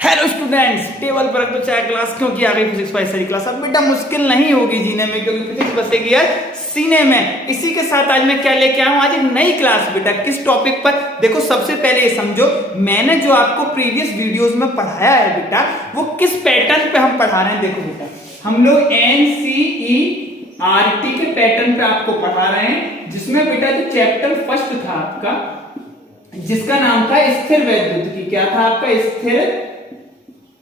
Hello students, table पर रख दो चाहे क्लास, क्योंकि आ गई फिजिक्स वाली सारी क्लास। अब बेटा मुश्किल नहीं होगी जीने में, क्योंकि फिजिक्स बसेगी यार सीने में। इसी के साथ आज मैं क्या लेके आया हूं, आज एक नई क्लास। बेटा किस टॉपिक पर, देखो सबसे पहले ये समझो, मैंने जो आपको प्रीवियस वीडियोस में पढ़ाया है बेटा, वो किस पैटर्न पे हम पढ़ा रहे हैं। देखो बेटा, हम लोग NCERT के पैटर्न पे आपको पढ़ा रहे हैं, जिसमें बेटा जो चैप्टर फर्स्ट था आपका, जिसका नाम था स्थिर वैद्युतिकी। क्या था आपका? स्थिर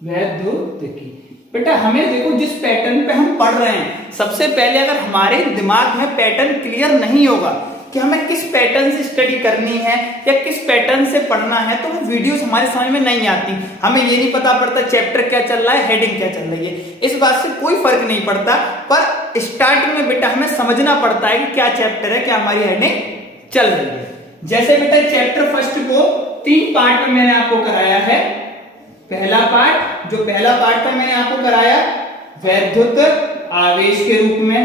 वैद्युतिकी। बेटा हमें देखो, जिस पैटर्न पे हम पढ़ रहे हैं, सबसे पहले अगर हमारे दिमाग में पैटर्न क्लियर नहीं होगा कि हमें किस पैटर्न से स्टडी करनी है या किस पैटर्न से पढ़ना है, तो वो वीडियोस हमारे समझ में नहीं आती। हमें ये नहीं पता पड़ता चैप्टर क्या चल रहा है, हेडिंग क्या चल रही है। इस बात से कोई फर्क नहीं पड़ता, पर स्टार्टिंग में बेटा हमें समझना पड़ता है कि क्या चैप्टर है, क्या हमारी हेडिंग चल रही है। जैसे बेटा चैप्टर फर्स्ट को 3 पार्ट में मैंने आपको कराया है। पहला पार्ट, जो पहला पार्ट था मैंने आपको कराया वैद्युत आवेश के रूप में।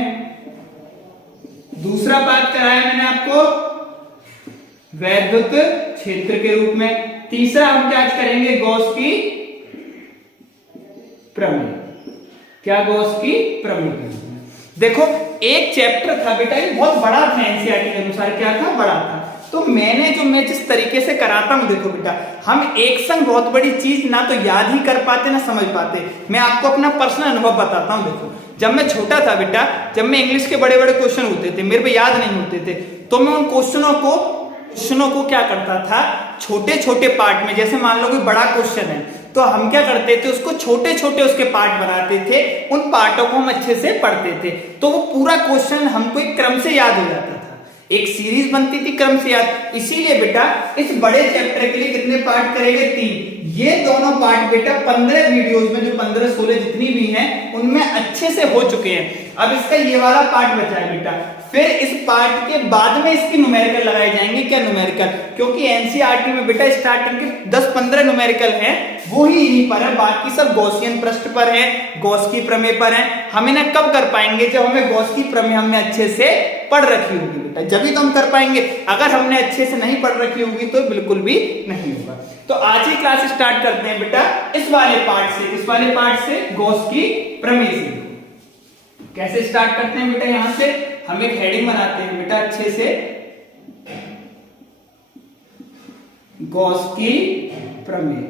दूसरा पार्ट कराया मैंने आपको वैद्युत क्षेत्र के रूप में। तीसरा हम क्या करेंगे, गॉस की प्रमेय। क्या? गॉस की प्रमेय के रूप में। देखो एक चैप्टर था बेटा, ये बहुत बड़ा था, एनसीईआरटी के अनुसार क्या था, बड़ा था। तो मैं जिस तरीके से कराता हूं, देखो बेटा हम एक संग बहुत बड़ी चीज ना तो याद ही कर पाते ना समझ पाते। मैं आपको अपना पर्सनल अनुभव बताता हूं। देखो जब मैं छोटा था बेटा, जब मैं इंग्लिश के बड़े बड़े क्वेश्चन होते थे, मेरे पे याद नहीं होते थे, तो मैं उन क्वेश्चनों को क्या करता था, छोटे छोटे पार्ट में, जैसे मान लो कोई बड़ा क्वेश्चन है तो हम क्या करते थे, उसको छोटे छोटे उसके पार्ट बनाते थे, उन पार्टों को हम अच्छे से पढ़ते थे, तो वो पूरा क्वेश्चन हमको एक क्रम से याद हो जाता था, एक सीरीज बनती थी क्रम से याद। इसीलिए बेटा इस बड़े चैप्टर के लिए कितने पार्ट करेंगे? 3। ये दोनों पार्ट बेटा 15 वीडियोस में, जो 15-16 जितनी भी हैं, उनमें अच्छे से हो चुके हैं। अब इसका ये वाला पार्ट बचा है बेटा, फिर इस पार्ट के बाद में इसकी न्यूमेरिकल लगाए जाएंगे। क्या न्यूमेरिकल? क्योंकि एनसीईआरटी में बेटा स्टार्टिंग के 10-15 न्यूमेरिकल हैं, वो ही यहीं पर है, बाकी सब गॉसियन पृष्ठ पर है, गॉस की प्रमेय पर है। हम इन्हें कब कर पाएंगे? जब हमें गॉस की प्रमेय हमने अच्छे से पढ़ रखी होगी बेटा, जब भी तो हम कर पाएंगे। अगर हमने अच्छे से नहीं पढ़ रखी होगी तो बिल्कुल भी नहीं होगा। तो आज ही क्लास स्टार्ट करते हैं बेटा इस वाले पार्ट से। इस वाले पार्ट से गॉस की प्रमेय से कैसे स्टार्ट करते हैं बेटा? यहां से हम एक हेडिंग बनाते हैं बेटा अच्छे से, गॉस की प्रमेय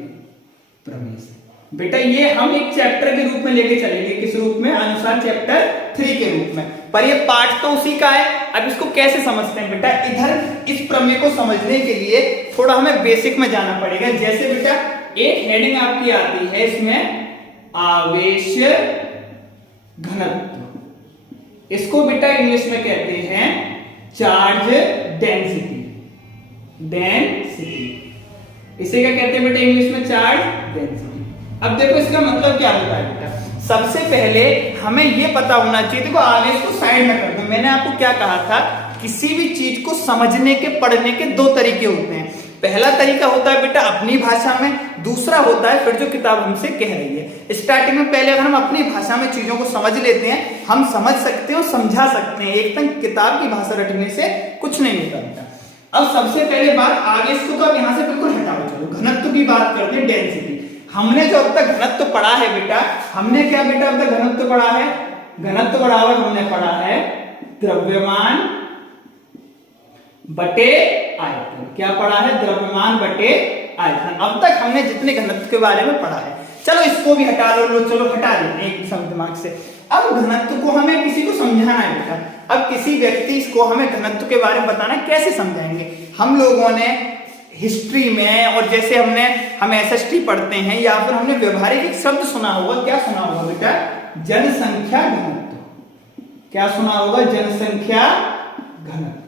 से। बेटा ये हम एक चैप्टर के रूप में लेके चलेंगे। किस रूप में? अनुसार चैप्टर 3 के रूप में। पर ये पार्ट तो उसी का है। अब इसको कैसे समझते हैं बेटा? इधर इस प्रमेय को समझने के लिए थोड़ा हमें बेसिक में जाना पड़ेगा। जैसे बेटा एक हेडिंग आपकी आती है, इसमें आवेश घनत्व, इसको बेटा इंग्लिश में कहते हैं चार्ज डेंसिटी। इसे क्या कहते हैं बेटा इंग्लिश में? Charge density. अब देखो इसका मतलब क्या होता है बेटा, सबसे पहले हमें यह पता होना चाहिए। देखो आवेश को साइड में कर दो। मैंने आपको क्या कहा था, किसी भी चीज को समझने के, पढ़ने के 2 तरीके होते हैं। पहला तरीका होता है बेटा अपनी भाषा में, दूसरा होता है फिर जो किताब हमसे कह रही है। स्टार्टिंग में पहले अगर हम अपनी भाषा में चीजों को समझ लेते हैं, हम समझ सकते हैं और समझा सकते हैं। एकदम किताब की भाषा रटने से कुछ नहीं होता बेटा। अब सबसे पहले बात आवेश को तो अब यहां से बिल्कुल हटाओ, चलो घनत्व की बात करते हैं, डेंसिटी। हमने जो अब तक घनत्व पढ़ा है बेटा, हमने क्या बेटा अब तक घनत्व पढ़ा है? घनत्व बराबर हमने पढ़ा है द्रव्यमान बटे आयतन। क्या पढ़ा है? द्रव्यमान बटे आयतन। अब तक हमने जितने घनत्व के बारे में पढ़ा है, चलो इसको भी हटा लो, चलो हटा देते हैं एक दिमाग से। अब घनत्व को हमें किसी को समझाना है बेटा। अब किसी व्यक्ति को हमें घनत्व के बारे में बताना, कैसे समझाएंगे? हम लोगों ने हिस्ट्री में, और जैसे हम एसएसटी पढ़ते हैं, या फिर हमने व्यवहारिक एक शब्द सुना होगा। क्या सुना होगा बेटा? जनसंख्या घनत्व। क्या सुना होगा? जनसंख्या घनत्व।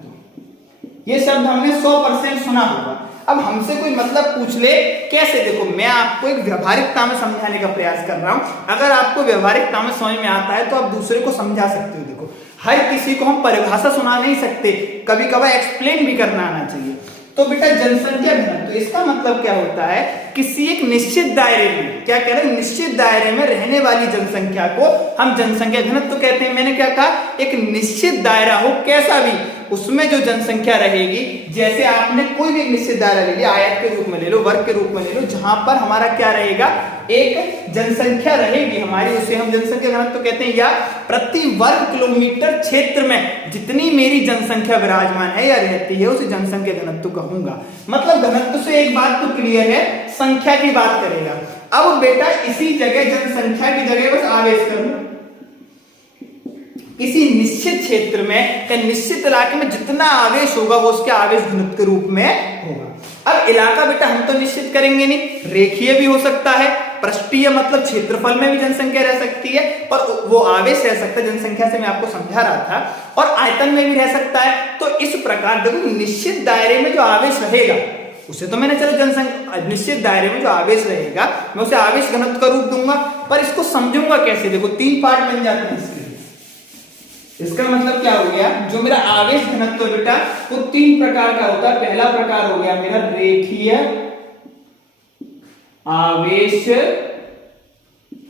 ये शब्द हमने 100% सुना होगा। अब हमसे कोई मतलब पूछ ले, कैसे? देखो मैं आपको एक व्यवहारिकता में समझाने का प्रयास कर रहा हूं। अगर आपको व्यवहारिकता में समझ में आता है तो आप दूसरे को समझा सकते हो। देखो हर किसी को हम परिभाषा सुना नहीं सकते, कभी कभार एक्सप्लेन भी करना आना चाहिए। तो बेटा जनसंख्या घनत्व, तो इसका मतलब क्या होता है? किसी एक निश्चित दायरे में, क्या कह रहे हैं, निश्चित दायरे में रहने वाली जनसंख्या को हम जनसंख्या घनत्व कहते हैं। मैंने क्या कहा? एक निश्चित दायरा हो, कैसा भी, उसमें जो जनसंख्या रहेगी, जैसे आपने कोई भी निश्चित दायरा ले लिया, आयत के रूप में ले लो, वर्ग के रूप में ले लो, जहां पर हमारा क्या रहेगा, एक जनसंख्या रहेगी हमारी, उसे हम जनसंख्या घनत्व कहते हैं, या प्रति वर्ग किलोमीटर क्षेत्र में जितनी मेरी जनसंख्या विराजमान है या रहती है उसे जनसंख्या घनत्व कहूंगा। मतलब घनत्व से एक बात तो क्लियर है, संख्या की बात करेगा। अब बेटा इसी जगह जनसंख्या की जगह बस आवेश कर लो, किसी निश्चित क्षेत्र में या निश्चित इलाके में जितना आवेश होगा वो उसके आवेश घनत्व के रूप में होगा। अब इलाका बेटा हम तो निश्चित करेंगे नहीं, रेखीय भी हो सकता है, पृष्ठीय मतलब क्षेत्रफल में भी जनसंख्या रह सकती है, और वो आवेश रह सकता है, जनसंख्या से मैं आपको समझा रहा था, और आयतन में भी रह सकता है। तो इस प्रकार देखो निश्चित दायरे में जो आवेश रहेगा उसे तो मैंने चलो जनसंख्या, निश्चित दायरे में जो आवेश रहेगा मैं उसे आवेश घनत्व का रूप दूंगा, पर इसको समझूंगा कैसे, देखो 3 पार्ट बन जाते हैं इसके। इसका मतलब क्या हो गया, जो मेरा आवेश घनत्व बेटा वो 3 प्रकार का होता है। पहला प्रकार हो गया मेरा रेखीय आवेश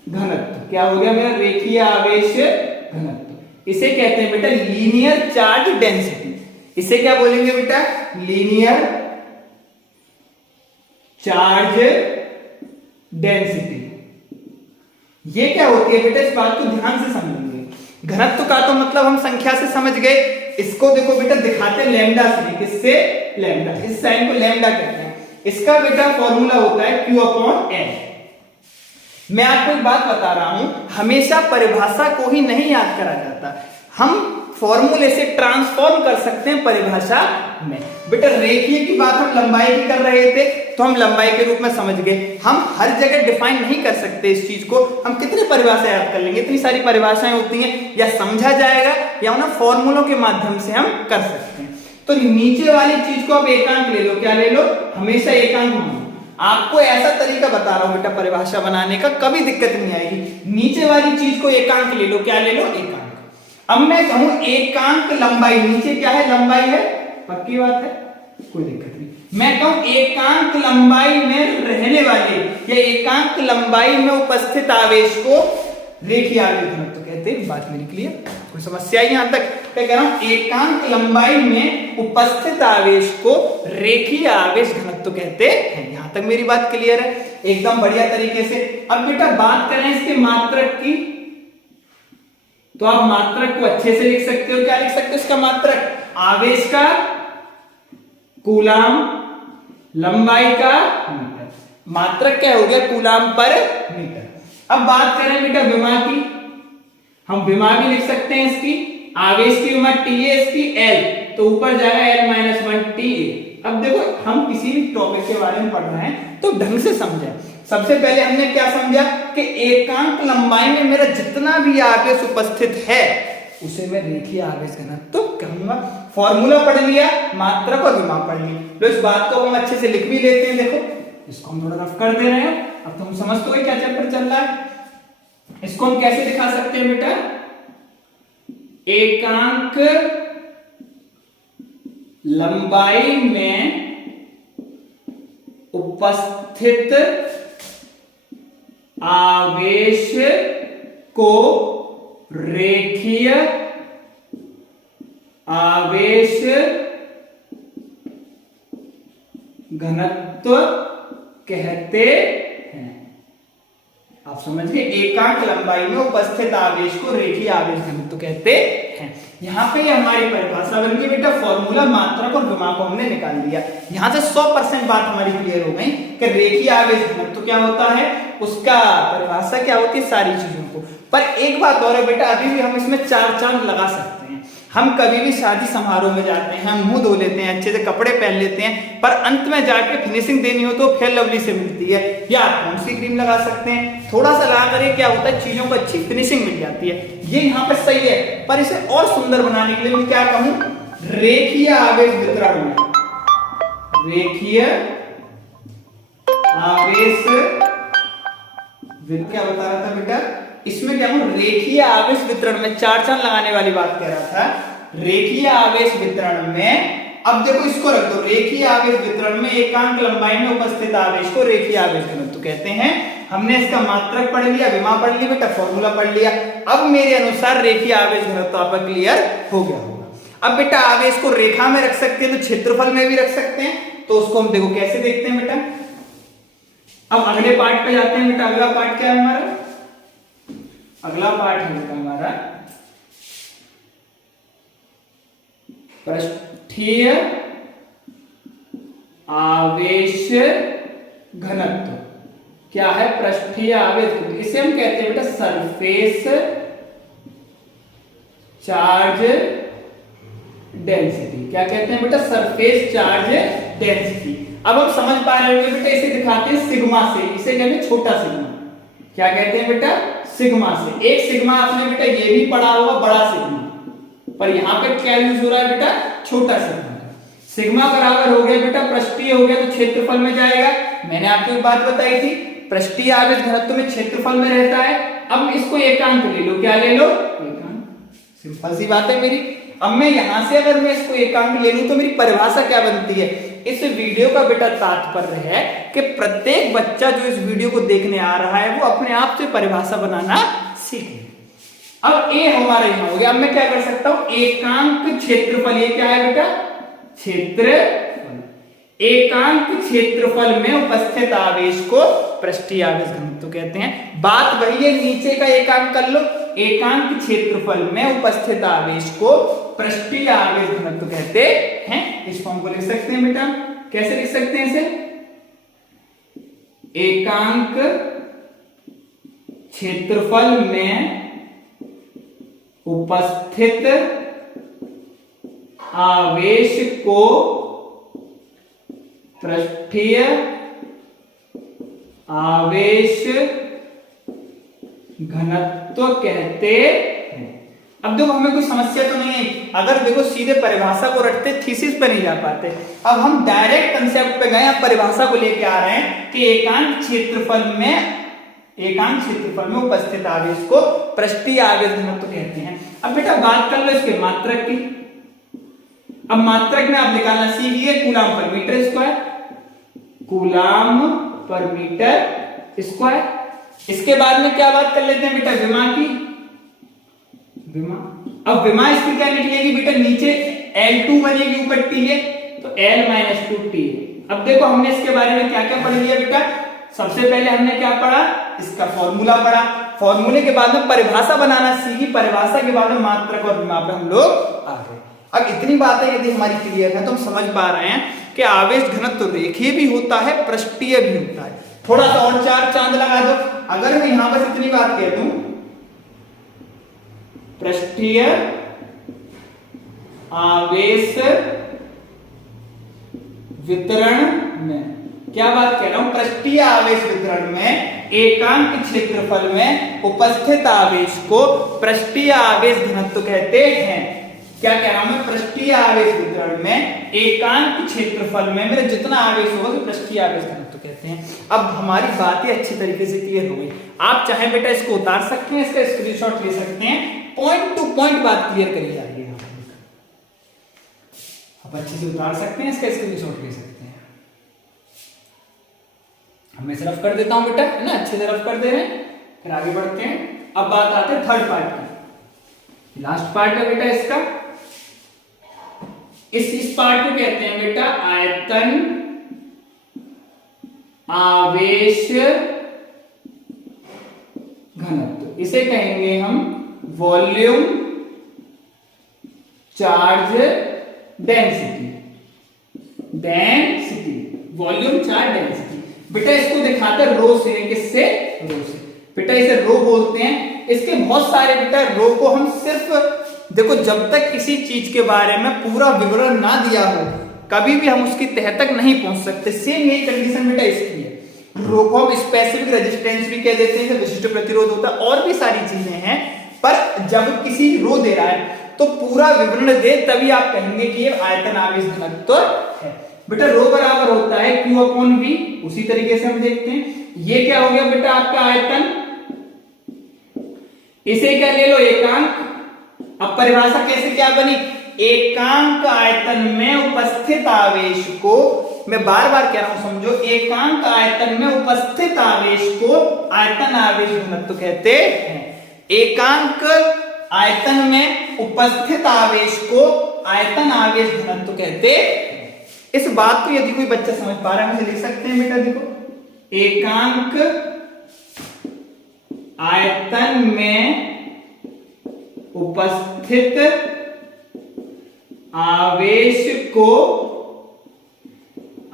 घनत्व, क्या हो गया मेरा रेखीय आवेश घनत्व, इसे कहते हैं बेटा लीनियर चार्ज डेंसिटी। इसे क्या बोलेंगे बेटा, लीनियर चार्ज डेंसिटी। ये क्या होती है बेटा, इस बात को ध्यान से समझेंगे। घनत्व का तो मतलब हम संख्या से समझ गए, इसको देखो बेटा दिखाते हैं लैम्डा से, किससे, लैम्डा, इस साइन को लैम्डा कहते हैं। इसका बेटा फॉर्मूला होता है Q/N। मैं आपको एक बात बता रहा हूं, हमेशा परिभाषा को ही नहीं याद करा जाता, हम फॉर्मूले से ट्रांसफॉर्म कर सकते हैं परिभाषा में। बेटा रेखीय की बात हम लंबाई की कर रहे थे, तो हम लंबाई के रूप में समझ गए। हम हर जगह डिफाइन नहीं कर सकते इस चीज को, हम कितनी परिभाषा याद कर लेंगे, इतनी सारी परिभाषाएं होती हैं, या समझा जाएगा या उन्हें फॉर्मूलों के माध्यम से हम कर सकते हैं। तो नीचे वाली चीज को आप एकांक ले लो, क्या ले लो, हमेशा एकांक मानो। आपको ऐसा तरीका बता रहा हूं बेटा परिभाषा बनाने का, कभी दिक्कत नहीं आएगी। नीचे वाली चीज को एकांक ले लो, क्या ले लो, एकांक। अब मैं कहूं एकांक लंबाई, नीचे क्या है, लंबाई है, पक्की बात है, कोई दिक्कत नहीं। मैं कहूं एकांक लंबाई में रहने वाले या एकांक लंबाई में उपस्थित आवेश को रेखीय आवेश घनत्व कहते हैं। बात मेरी क्लियर, कोई समस्या है यहां तक? मैं कह रहा हूं एकांक लंबाई में उपस्थित आवेश को रेखीय आवेश घनत्व कहते हैं। यहां तक मेरी बात क्लियर है एकदम बढ़िया तरीके से। अब बेटा बात करें इसके मात्रक की, तो आप मात्रक को अच्छे से लिख सकते हो। क्या लिख सकते हो इसका मात्रक, आवेश का कूलाम, लंबाई का मीटर। मात्रक क्या हो गया, कूलाम पर मीटर। अब बात करें बेटा विमा की, हम विमा भी लिख सकते हैं इसकी, आवेश की विमा टी है, इसकी एल, तो ऊपर जाएगा L-1 टी। अब देखो हम किसी भी टॉपिक के बारे में पढ़ रहे हैं तो ढंग से समझें। सबसे पहले हमने क्या समझा कि एकांक लंबाई में मेरा जितना भी आवेश उपस्थित है उसे मैं रेखीय आवेश घनत्व कहूंगा। फॉर्मूला पढ़ लिया, मात्रक और विमा पढ़ ली, तो इस बात को हम अच्छे से लिख भी लेते हैं। देखो इसको हम थोड़ा रफ कर दे रहे हैं, अब तुम समझ तो क्या चैप्टर चल रहा है। इसको हम कैसे दिखा सकते हैं बेटा, एकांक लंबाई में उपस्थित आवेश को रेखीय आवेश घनत्व कहते हैं। आप समझ गए, एकांक लंबाई में उपस्थित आवेश को रेखीय आवेश घनत्व कहते हैं। यहां पे हमारी परिभाषा बन गई बेटा, फॉर्मूला, मात्रक और विमा को हमने निकाल दिया। यहां से 100% बात हमारी क्लियर हो गई कि रेखीय आवेश घनत्व क्या होता है, उसका परिभाषा क्या होती है, सारी चीजों को। पर एक बात और है बेटा, अभी भी हम इसमें 4 चांद लगा सकते हैं। हम कभी भी शादी समारोह में जाते हैं, हम मुंह धो लेते हैं, अच्छे से कपड़े पहन लेते हैं, पर अंत में जाके फिनिशिंग देनी हो तो फेयर लवली से मिलती है, या कौन सी क्रीम लगा सकते हैं, थोड़ा सा लगा कर क्या होता है, चीजों को अच्छी फिनिशिंग मिल जाती है। ये यहाँ पे सही है, पर इसे और सुंदर बनाने के लिए मैं क्या कहूं, रेखीय आवेश वितरण में, रेखीय आवेश क्या बता रहा था बेटा, इसमें क्या हूं, रेखीय आवेश वितरण में 4 चांद लगाने वाली बात कह रहा था। रेखीय आवेश वितरण में, अब देखो इसको रख दो, रेखीय आवेश वितरण में एकांक लंबाई में उपस्थित आवेश को रेखीय आवेश घनत्व कहते हैं। हमने इसका मात्रक पढ़ लिया, विमा पढ़ ली बेटा, फॉर्मूला पढ़ लिया। अब मेरे अनुसार रेखीय आवेश घनत्व आपका क्लियर हो गया होगा। अब बेटा आवेश को रेखा में रख सकते हैं तो क्षेत्रफल में भी रख सकते हैं, तो उसको हम देखो कैसे देखते हैं बेटा। अब अगले पार्ट पे जाते हैं बेटा। अगला पार्ट क्या है हमारा? अगला पार्ट है बेटा हमारा पृष्ठीय आवेश घनत्व। क्या है? पृष्ठीय आवेश घनत्व। इसे हम कहते हैं बेटा सरफेस चार्ज डेंसिटी। क्या कहते हैं बेटा? Surface charge density. अब हम समझ पा रहे होंगे बेटा, इसे दिखाते हैं सिग्मा से। इसे कहते हैं छोटा सिग्मा। क्या कहते हैं बेटा? सिग्मा से। एक सिग्मा आपने बेटा ये भी पढ़ा होगा, बड़ा सिग्मा, पर यहां पे क्या यूज हो रहा है बेटा? छोटा सिग्मा। सिग्मा बराबर हो गया बेटा, पृष्ठीय हो गया तो क्षेत्रफल में जाएगा। मैंने आपको एक बात बताई थी, पृष्ठीय आवेश घनत्व में क्षेत्रफल में रहता है। अब इसको एकांक ले लो। क्या ले लो? एकांक। सिंपल सी बात है मेरी। अब मैं यहां से अगर मैं इसको एकांक ले लूं तो मेरी परिभाषा क्या बनती है? इस वीडियो का बेटा तात्पर्य है कि प्रत्येक बच्चा जो इस वीडियो को देखने आ रहा है वो अपने आप से परिभाषा बनाना सीखे। अब ए हमारा यहां हो गया। अब मैं क्या कर सकता हूं? एकांक क्षेत्रफल। ये क्या है बेटा? क्षेत्रफल। एकांक क्षेत्रफल में उपस्थित आवेश को पृष्ठीय आवेश घनत्व कहते हैं। बात वही है, नीचे का एकांक कर लो। एकांक क्षेत्रफल में उपस्थित आवेश को पृष्ठीय आवेश घनत्व कहते हैं। इस फॉर्म को लिख सकते हैं बेटा। कैसे लिख सकते हैं इसे? एकांक क्षेत्रफल में उपस्थित आवेश को पृष्ठीय आवेश घनत्व कहते हैं। अब देखो हमें कोई समस्या तो नहीं है। अगर देखो सीधे परिभाषा को रटते थीसिस पे नहीं जा पाते। अब हम डायरेक्ट कंसेप्ट पे गए, अब परिभाषा को लेके आ रहे हैं कि एकांक क्षेत्रफल में उपस्थित आवेश को पृष्ठीय आवेश घनत्व कहते हैं। अब बेटा बात कर लो इसके मात्रक की। अब मात्रक में आप निकालना सीखिए कूलाम पर मीटर स्क्वायर। कूलाम पर मीटर स्क्वायर। इसके बाद में क्या बात कर लेते हैं बेटा? विमा की। विमा। अब विमा इसकी क्या निकलेगी बेटा? नीचे L2 बनेगी, ऊपर T है तो L-2T है। अब देखो हमने इसके बारे में क्या क्या पढ़ लिया बेटा। सबसे पहले हमने क्या पढ़ा? इसका फॉर्मूला पढ़ा। फॉर्मूले के बाद में परिभाषा बनाना सीखी। परिभाषा के बाद में मात्रक और विमा पे हम लोग आ गए। अब इतनी बातें यदि हमारी क्लियर है तो हम समझ पा रहे हैं कि आवेश घनत्व रेखीय भी होता है, पृष्ठीय भी होता है। थोड़ा सा और चार चांद लगा दो। अगर मैं यहां पर इतनी बात कह दूं, पृष्ठीय आवेश वितरण में, क्या बात कह रहा हूं? पृष्ठीय आवेश वितरण में एकांक क्षेत्रफल में उपस्थित आवेश को पृष्ठीय आवेश घनत्व कहते हैं। क्या कह रहा हूं मैं? पृष्ठीय आवेश वितरण में एकांक क्षेत्रफल में मेरा जितना आवेश होगा तो पृष्ठीय आवेश घनत्व कहते हैं। अब हमारी बातें अच्छी तरीके से क्लियर हो गई। आप चाहे बेटा इसको उतार सकते हैं, इसका स्क्रीनशॉट ले सकते हैं। पॉइंट टू पॉइंट बात क्लियर करी जा रही है। आप अच्छे से उतार सकते हैं, इसका स्क्रीनशॉट ले सकते हैं। मैं रफ कर देता हूं बेटा, है ना? अच्छे से रफ कर दे रहे हैं, फिर आगे बढ़ते हैं। अब बात आते हैं थर्ड पार्ट की। लास्ट पार्ट है बेटा इसका। इस पार्ट को कहते हैं बेटा आयतन आवेश घनत्व। इसे कहेंगे हम volume charge density. Volume charge density बेटा इसको दिखाते हैं रो से। किससे? रो से। बेटा इसे रो बोलते हैं। इसके बहुत सारे बेटा रो को हम सिर्फ देखो, जब तक किसी चीज के बारे में पूरा विवरण ना दिया हो कभी भी हम उसकी तह तक नहीं पहुंच सकते। सेम यही कंडीशन बेटा इसकी है। रो को हम स्पेसिफिक रेजिस्टेंस भी कह देते हैं, विशिष्ट प्रतिरोध होता है, और भी सारी चीजें हैं। पर जब किसी रो दे रहा है तो पूरा विवरण दे, तभी आप कहेंगे कि ये आयतन आवेश घनत्व है। बेटा रो बराबर होता है Q/V। उसी तरीके से हम देखते हैं। ये क्या हो गया बेटा आपका आयतन। इसे क्या ले लो? एकांक। अब परिभाषा कैसे क्या बनी? एकांक आयतन में उपस्थित आवेश को, मैं बार बार कह रहा हूं समझो, एकांक आयतन में उपस्थित आवेश को आयतन आवेश घनत्व कहते हैं। एकांक आयतन में उपस्थित आवेश को आयतन आवेश घनत्व कहते हैं। इस बात को यदि कोई बच्चा समझ पा रहा है मुझे लिख सकते हैं बेटा, देखो एकांक आयतन में उपस्थित आवेश को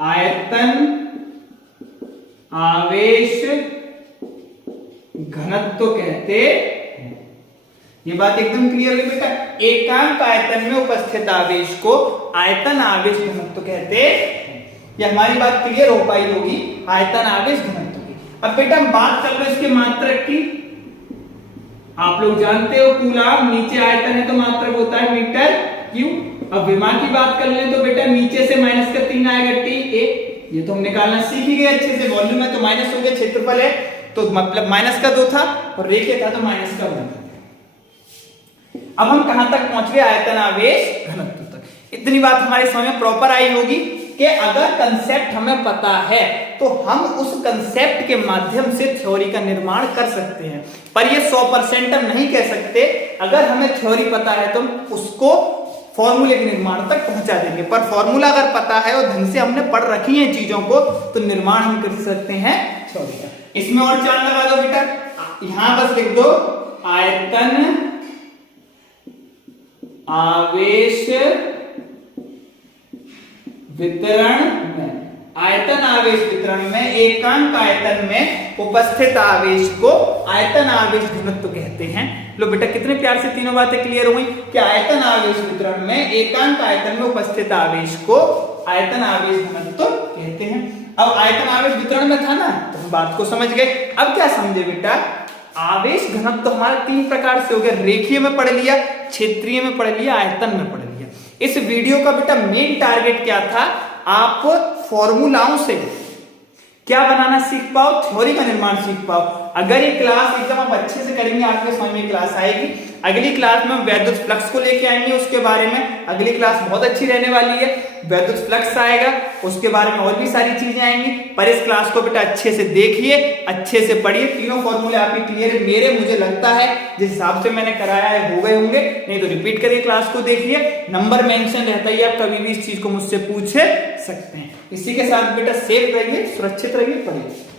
आयतन आवेश घनत्व कहते हैं। ये बात एकदम क्लियर है बेटा, एकांक आयतन में उपस्थित आवेश को आयतन आवेश घनत्व कहते हैं। ये हमारी बात क्लियर हो पाई होगी आयतन आवेश घनत्व की। अब बेटा हम बात कर लो इसके मात्रक की। आप लोग जानते हो कूलाम, नीचे आयतन है तो मात्रक होता है मीटर क्यूब। अब विमा की बात कर ले तो बेटा नीचे से माइनस का 3 आएगा टी ए, ये तो हम निकालना सीख ही गए अच्छे से। वॉल्यूम है तो माइनस हो गया, क्षेत्रफल है तो मतलब माइनस का 2 था और रेखीय था तो माइनस का 1 था। अब हम कहां तक पहुंच गए, आयतन आवेश घनत्व तक। इतनी बात हमारे समझ में प्रॉपर आई होगी कि अगर कंसेप्ट हमें पता है तो हम उस कंसेप्ट के माध्यम से थ्योरी का निर्माण कर सकते हैं। पर ये 100% हम नहीं कह सकते। अगर हमें थ्योरी पता है तो उसको फॉर्मूले के निर्माण तक पहुंचा देंगे, पर फॉर्मूला अगर पता है और ढंग से हमने पढ़ रखी है चीजों को तो निर्माण हम कर सकते हैं थ्योरी का। इसमें और चार लगा दो बेटा, यहां बस लिख दो आयतन आवेश वितरण में, आयतन आवेश वितरण में एकांक आयतन में उपस्थित आवेश को आयतन आवेश घनत्व कहते हैं। लो बेटा कितने प्यार से तीनों बातें क्लियर हो गई कि आयतन आवेश वितरण में एकांक आयतन में उपस्थित आवेश को आयतन आवेश घनत्व कहते हैं। अब आयतन आवेश वितरण में था ना तो हम बात को समझ गए। अब क्या समझे बेटा, आवेश घनत्व तो हमारा 3 प्रकार से हो गया, रेखीय में पढ़ लिया, क्षेत्रीय में पढ़ लिया, आयतन में पढ़ लिया। इस वीडियो का बेटा मेन टारगेट क्या था, आप फॉर्मूलाओं से क्या बनाना सीख पाओ, थ्योरी का निर्माण सीख पाओ। अगर ये क्लास एकदम आप अच्छे से करेंगे आपके समझ में क्लास आएगी। अगली क्लास में हम वैद्युत फ्लक्स को लेके आएंगे, उसके बारे में अगली क्लास बहुत अच्छी रहने वाली है। वैद्युत फ्लक्स आएगा, उसके बारे में और भी सारी चीजें आएंगी। पर इस क्लास को बेटा अच्छे से देखिए, अच्छे से पढ़िए, तीनों फॉर्मूले आपके क्लियर है। मेरे मुझे लगता है जिस हिसाब से मैंने कराया है हो गए होंगे, नहीं तो रिपीट करिए, क्लास को देखिए। नंबर मेंशन रहता ही, आप कभी भी इस चीज को मुझसे पूछ सकते हैं। इसी के साथ बेटा सेफ रहिए, सुरक्षित रहिए, पढ़िए।